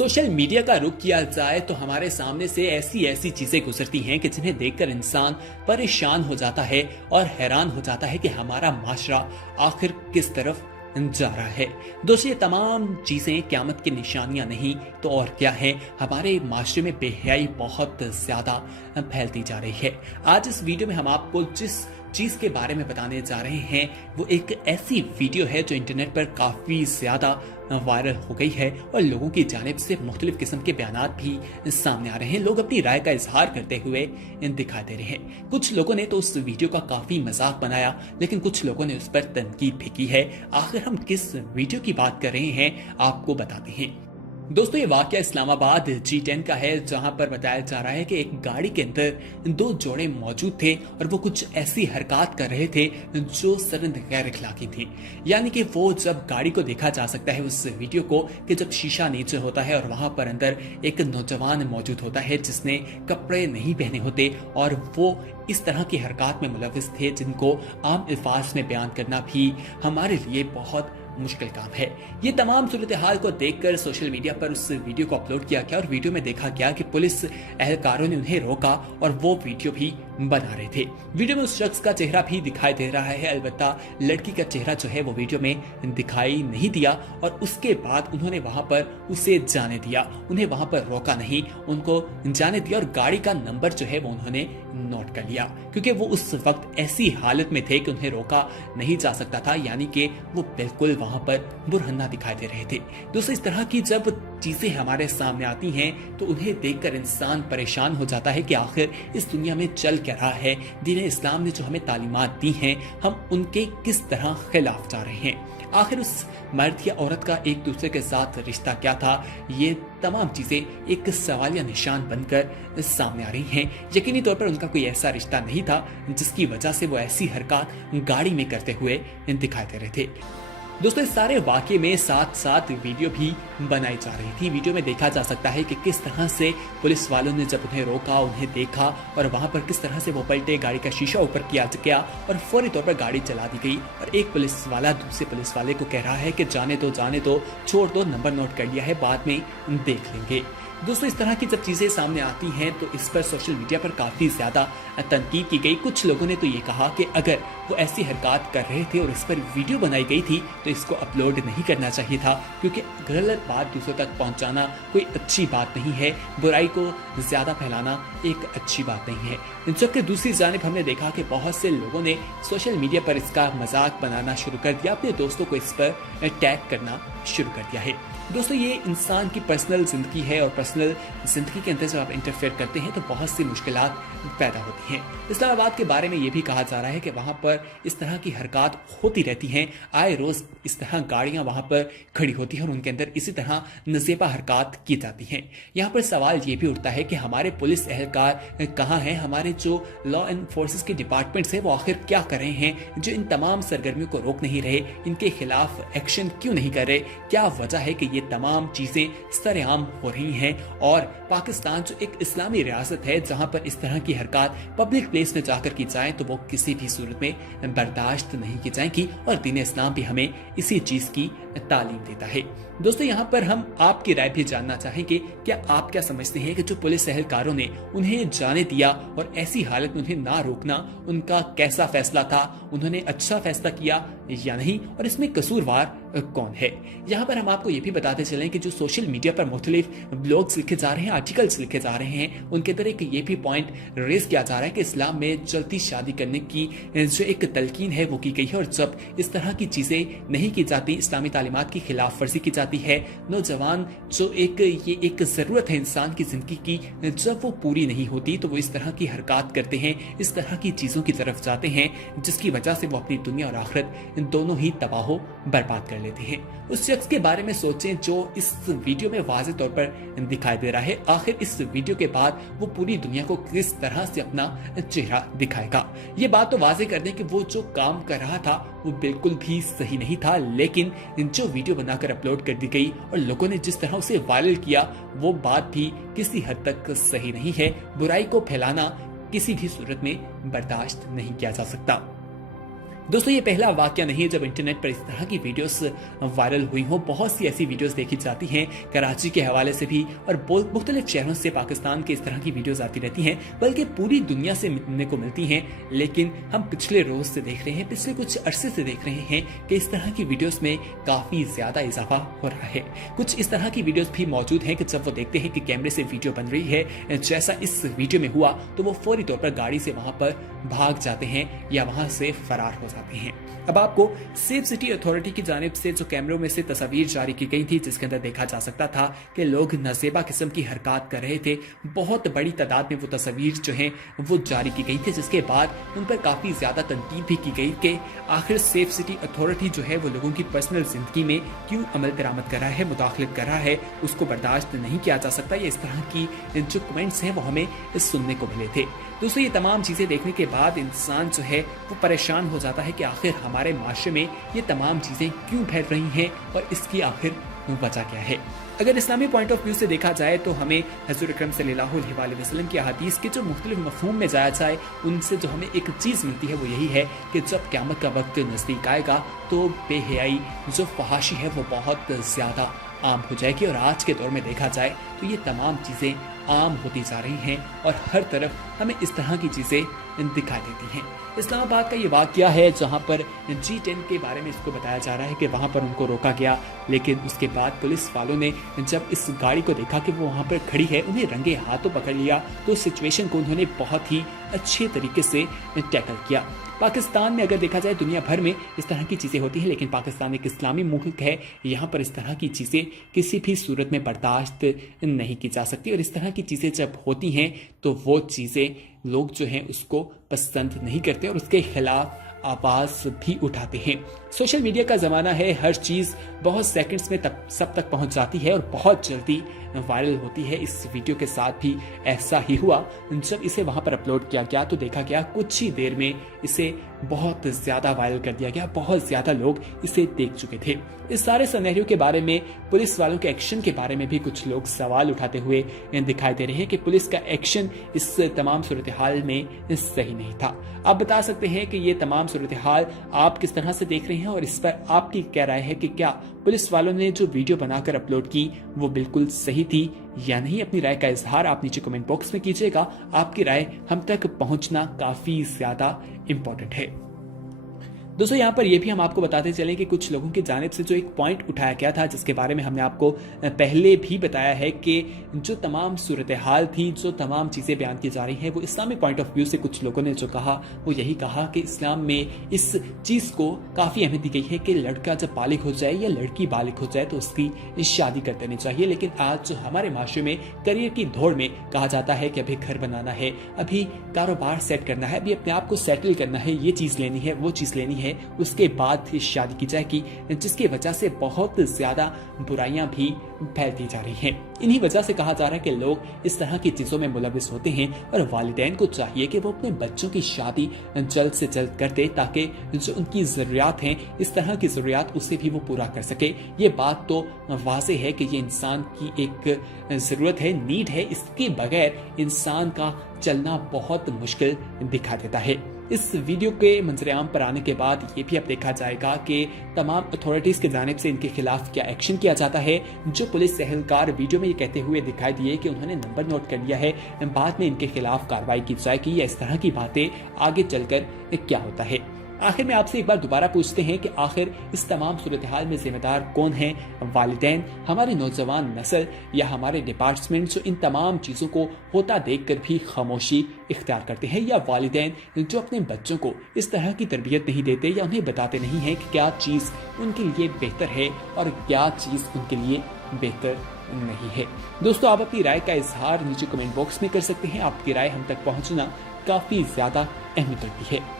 Social media का रुख किया जाए तो हमारे सामने से ऐसी चीजें गुजरती हैं कि जिन्हें देखकर इंसान परेशान हो जाता है और हैरान हो जाता है कि हमारा माशरा आखिर किस तरफ जा रहा है। दोस्तों, ये तमाम चीजें क़यामत की निशानियां नहीं तो और क्या है, हमारे माशरे में बेहयाई बहुत ज्यादा फैलती जा रही है। आज इस वीडियो में हम आपको जिस चीज के बारे में बताने जा रहे हैं वो एक ऐसी वीडियो है जो इंटरनेट पर काफी ज्यादा वायरल हो गई है और लोगों की जानिब से मुख्तलिफ किस्म के बयानात भी सामने आ रहे हैं। लोग अपनी राय का इजहार करते हुए दिखाई दे रहे हैं। कुछ लोगों ने तो उस वीडियो का काफी मजाक बनाया, लेकिन कुछ लोगों ने उस पर तनकीद भी की है। आखिर हम किस वीडियो की बात कर रहे हैं आपको बताते हैं। दोस्तों, ये वाकया इस्लामाबाद G10 का है, जहां पर बताया जा रहा है कि एक गाड़ी के अंदर दो जोड़े मौजूद थे और वो कुछ ऐसी हरकत कर रहे थे जो सनद गैर इखलाकी थी। यानी कि वो जब गाड़ी को देखा जा सकता है उस वीडियो को कि जब शीशा नीचे होता है और वहां पर अंदर एक नौजवान मौजूद होता है जिसने कपड़े नहीं पहने होते और वो इस तरह की हरकत में मुलविस थे जिनको आम अल्फाज में बयान करना भी हमारे लिए बहुत मुश्किल काम है। ये तमाम सूरत हाल को देखकर सोशल मीडिया पर उस वीडियो को अपलोड किया गया और वीडियो में देखा गया कि पुलिस एहलकारों ने उन्हें रोका और वो वीडियो भी बना रहे थे। वीडियो में उस शख्स का चेहरा भी दिखाई दे रहा है, अलबत्ता लड़की का चेहरा जो है वो वीडियो में दिखाई नहीं दिया और उसके बाद उन्होंने वहां पर उसे जाने दिया, उन्हें वहां पर रोका नहीं, उनको जाने दिया और गाड़ी का नंबर जो है वो उन्होंने नोट कर लिया, क्योंकि वो उस वक्त ऐसी हालत में थे कि उन्हें रोका नहीं जा सकता था। यानी कि वो बिल्कुल वहां पर बुरहन्ना दिखाई दे रहे थे। दोस्तों, इस तरह की जब चीजें हमारे सामने आती हैं तो उन्हें देखकर इंसान परेशान हो जाता है कि आखिर इस दुनिया में चल क्या रहा है। दीन इस्लाम ने जो हमें तालीमात दी हैं, हम उनके किस तरह खिलाफ जा रहे हैं। आखिर उस मर्द या औरत का एक दूसरे के साथ रिश्ता क्या था, ये तमाम चीजें एक सवालिया निशान बनकर सामने आ रही हैं। यकीनी तौर पर उनका कोई ऐसा रिश्ता नहीं था जिसकी वजह से वो ऐसी हरकत गाड़ी में करते हुए दिखाई दे रहे थे। दोस्तों, इस सारे वाकये में साथ साथ वीडियो भी बनाई जा रही थी। वीडियो में देखा जा सकता है कि किस तरह से पुलिस वालों ने जब उन्हें रोका, उन्हें देखा और वहां पर किस तरह से वो पलटे, गाड़ी का शीशा ऊपर किया गया और फौरी तौर पर गाड़ी चला दी गई और एक पुलिस वाला दूसरे पुलिस वाले को कह रहा है कि जाने दो, छोड़ दो, नंबर नोट कर लिया है, बाद में देख लेंगे। दोस्तों, इस तरह की जब चीजें सामने आती हैं तो इस पर सोशल मीडिया पर काफी ज्यादा तनकीद की गई। कुछ लोगों ने तो ये कहा कि अगर वो ऐसी हरकत कर रहे थे और इस पर वीडियो बनाई गई थी तो इसको अपलोड नहीं करना चाहिए था, क्योंकि गलत बात दूसरों तक पहुंचाना कोई अच्छी बात नहीं है, बुराई को ज्यादा फैलाना एक अच्छी बात नहीं है। जबकि दूसरी जानिब हमने देखा कि बहुत से लोगों ने सोशल मीडिया पर इसका मजाक बनाना शुरू कर दिया, अपने दोस्तों को इस पर टैग करना शुरू कर दिया है। दोस्तों, ये इंसान की पर्सनल जिंदगी है और पर्सनल जिंदगी के अंदर जब आप इंटरफेयर करते हैं तो बहुत सी मुश्किलात पैदा होती हैं। इस्लामाबाद के बारे में ये भी कहा जा रहा है कि वहां पर इस तरह की हरकत होती रहती हैं, आए रोज इस तरह गाड़ियां वहां पर खड़ी होती हैं और उनके अंदर इसी तरह नज़ेबा हरकत की जाती हैं। यहाँ पर सवाल ये भी उठता है कि हमारे पुलिस एहलकार कहाँ हैं, हमारे जो लॉ एंड फोर्सेस के डिपार्टमेंट्स हैं वो आखिर क्या कर रहे हैं, जो इन तमाम सरगर्मियों को रोक नहीं रहे, इनके खिलाफ एक्शन क्यों नहीं कर रहे। क्या वजह है कि ये तमाम चीजें सरेआम हो रही हैं और पाकिस्तान जो एक इस्लामी रियासत है जहां पर इस तरह की हरकत पब्लिक प्लेस में जाकर की जाए तो वो किसी भी सूरत में बर्दाश्त नहीं की जाएगी और दीन इस्लाम भी हमें इसी चीज की तालीम देता है। दोस्तों, यहाँ पर हम आपकी राय भी जानना चाहेंगे, क्या आप क्या समझते हैं कि जो पुलिस एहलकारों ने उन्हें जाने दिया और ऐसी हालत में उन्हें ना रोकना, उनका कैसा फैसला था, उन्होंने अच्छा फैसला किया या नहीं और इसमें कसूरवार कौन है। यहाँ पर हम आपको ये भी बताते चलें कि जो सोशल मीडिया पर मुख्तलिफ ब्लॉग्स लिखे जा रहे हैं, आर्टिकल्स लिखे जा रहे हैं, उनके अंदर एक ये भी पॉइंट रेज किया जा रहा है कि इस्लाम में जल्दी शादी करने की जो एक तलकीन है वो की गई है और जब इस तरह की चीजें नहीं की जाती, इस्लामी तालीमात की खिलाफ वर्जी की जाती है, नौजवान जो ये एक जरूरत है इंसान की जिंदगी की, जब वो पूरी नहीं होती तो वो इस तरह की हरकत करते हैं, इस तरह की चीजों की तरफ जाते हैं जिसकी वजह से वो अपनी दुनिया और आखिरत दोनों ही तबाह बर्बाद कर लेते हैं। उस शख्स के बारे में सोचें जो इस वीडियो में वाज़ेह तौर पर दिखाई दे रहा है। आखिर इस वीडियो के बाद वो पूरी दुनिया को किस तरह से अपना चेहरा दिखाएगा। ये बात तो वाज़ेह कर दें कि वो जो काम कर रहा था वो बिल्कुल भी सही नहीं था, लेकिन जो वीडियो बनाकर अपलोड कर दी गई और लोगों ने जिस तरह उसे वायरल किया वो बात भी किसी हद तक सही नहीं है। बुराई को फैलाना किसी भी सूरत में बर्दाश्त नहीं किया जा सकता। दोस्तों ये पहला वाकया नहीं है जब इंटरनेट पर इस तरह की वीडियोस वायरल हुई हों। बहुत सी ऐसी वीडियोस देखी जाती हैं कराची के हवाले से भी, और मुख्तलिफ शहरों से पाकिस्तान के इस तरह की वीडियोस आती रहती हैं, बल्कि पूरी दुनिया से मिलने को मिलती हैं। लेकिन हम पिछले रोज से देख रहे हैं, पिछले कुछ अरसे से देख रहे हैं कि इस तरह की वीडियोस में काफी ज्यादा इजाफा हो रहा है। कुछ इस तरह की वीडियोस भी मौजूद हैं कि जब वो देखते हैं कि कैमरे से वीडियो बन रही है, जैसा इस वीडियो में हुआ, तो वो फौरी तौर पर गाड़ी से वहां पर भाग जाते हैं या वहां से फरार हो जाते हैं। अब आपको सेफ सिटी अथॉरिटी की जानिब से जो कैमरों में से तस्वीर जारी की गई थी, जिसके अंदर देखा जा सकता था कि लोग नजेबा किस्म की हरकत कर रहे थे, बहुत बड़ी तादाद में वो तस्वीर जो है वो जारी की गई थी, जिसके बाद उन पर काफी ज्यादा तनकीद भी की गई कि आखिर सेफ सिटी अथॉरिटी जो है वो लोगों की पर्सनल जिंदगी में क्यों अमल दरामद कर रहा है, मुदाखलत कर रहा है, उसको बर्दाश्त नहीं किया जा सकता। या इस तरह की जो कमेंट्स हैं वो हमें सुनने को मिले थे। दोस्तों ये तमाम चीजें देखने के बाद इंसान जो है वो परेशान हो जाता है कि आखिर हमारे माशरे में ये तमाम चीजें क्यों फैल रही हैं और इसकी आखिर वजह क्या है। अगर इस्लामी पॉइंट ऑफ व्यू से देखा जाए तो हमें हज़रत अकरम सल्लल्लाहु अलैहि वसल्लम की अहादीस के जो मुख्तलिफ मफ़हूम में जाया जाए, उनसे जो हमें एक चीज़ मिलती है वो यही है कि जब क़यामत का वक्त नज़दीक आएगा तो बेहयाई, जो फहाशी है, वो बहुत ज़्यादा आम हो जाएगी। और आज के दौर में देखा जाए तो ये तमाम चीज़ें आम होती जा रही हैं और हर तरफ हमें इस तरह की चीज़ें दिखाई देती हैं। इस्लामाबाद का ये वाकया है जहां पर G10 के बारे में इसको बताया जा रहा है कि वहां पर उनको रोका गया, लेकिन उसके बाद पुलिस वालों ने जब इस गाड़ी को देखा कि वो वहां पर खड़ी है, उन्हें रंगे हाथों पकड़ लिया, तो सिचुएशन को उन्होंने बहुत ही अच्छे तरीके से टैकल किया। पाकिस्तान में अगर देखा जाए दुनिया भर में इस तरह की चीज़ें होती हैं, लेकिन पाकिस्तान एक इस्लामी मुल्क है, यहाँ पर इस तरह की चीज़ें किसी भी सूरत में बर्दाश्त नहीं की जा सकती। और इस तरह की चीज़ें जब होती हैं तो वो चीज़ें लोग जो हैं उसको पसंद नहीं करते और उसके खिलाफ आवाज़ भी उठाते हैं। सोशल मीडिया का ज़माना है, हर चीज़ बहुत सेकंड्स में सब तक पहुंच जाती है और बहुत जल्दी वायरल होती है। इस वीडियो के साथ भी ऐसा ही हुआ। जब इसे वहां पर अपलोड किया गया तो देखा गया कुछ ही देर में इसे बहुत ज़्यादा वायरल कर दिया गया, बहुत ज़्यादा लोग इसे देख चुके थे। इस सारे सिनेरियो के बारे में, पुलिस वालों के एक्शन के बारे में भी कुछ लोग सवाल उठाते हुए दिखाई दे रहे हैं कि पुलिस का एक्शन इस तमाम सूरत हाल में सही नहीं था। आप बता सकते हैं कि ये तमाम सूरत हाल आप किस तरह से देख रहे हैं और इस पर आपकी क्या राय है कि क्या पुलिस वालों ने जो वीडियो बनाकर अपलोड की वो बिल्कुल सही थी या नहीं। अपनी राय का इजहार आप नीचे कमेंट बॉक्स में कीजिएगा। आपकी राय हम तक पहुंचना काफी ज्यादा इम्पोर्टेंट है। दोस्तों यहाँ पर यह भी हम आपको बताते चले कि कुछ लोगों की जानिब से जो एक पॉइंट उठाया गया था, जिसके बारे में हमने आपको पहले भी बताया है कि जो तमाम सूरत हाल थी, जो तमाम चीज़ें बयान की जा रही हैं, वो इस्लामी पॉइंट ऑफ व्यू से कुछ लोगों ने जो कहा वो यही कहा कि इस्लाम में इस चीज़ को काफ़ी अहमियत दी गई है कि लड़का जब बालिग हो जाए या लड़की बालिग हो जाए तो उसकी शादी कर देनी चाहिए। लेकिन आज जो हमारे माशरे में करियर की दौड़ में कहा जाता है कि अभी घर बनाना है, अभी कारोबार सेट करना है, अभी अपने आप को सेटल करना है, ये चीज़ लेनी है, वो चीज़ लेनी है, उसके बाद शादी की जाएगी, जिसकी वजह से बहुत ज्यादा बुराइयां भी फैलती जा रही हैं। इन्हीं वजह से कहा जा रहा है कि लोग इस तरह की चीजों में मुलविस होते हैं और वालिदैन को चाहिए कि वो अपने बच्चों की शादी जल्द से जल्द कर दे, ताकि जो उनकी जरूरियात हैं, इस तरह की जरूरियात उसे भी वो पूरा कर सके। ये बात तो वाज़ेह है कि ये इंसान की एक जरूरत है, नीड है, इसके बगैर इंसान का चलना बहुत मुश्किल दिखा देता है। इस वीडियो के मंजरेआम पर आने के बाद ये भी अब देखा जाएगा कि तमाम अथॉरिटीज की जानिब से इनके खिलाफ क्या एक्शन किया जाता है। जो पुलिस एहलकार वीडियो में ये कहते हुए दिखाई दिए कि उन्होंने नंबर नोट कर लिया है, बाद में इनके खिलाफ कार्रवाई की जाएगी या इस तरह की बातें आगे चलकर क्या होता है। आखिर में आपसे एक बार दोबारा पूछते हैं कि आखिर इस तमाम सूरत हाल में जिम्मेदार कौन है? वालिदैन, हमारी नौजवान नस्ल या हमारे डिपार्टमेंट जो इन तमाम चीज़ों को होता देखकर भी खामोशी इख्तियार करते हैं, या वालिदैन जो अपने बच्चों को इस तरह की तरबियत नहीं देते या उन्हें बताते नहीं हैं कि क्या चीज़ उनके लिए बेहतर है और क्या चीज़ उनके लिए बेहतर नहीं है। दोस्तों आप अपनी राय का इजहार नीचे कमेंट बॉक्स में कर सकते हैं। आपकी राय हम तक पहुँचना काफ़ी ज़्यादा अहमियत रखती है।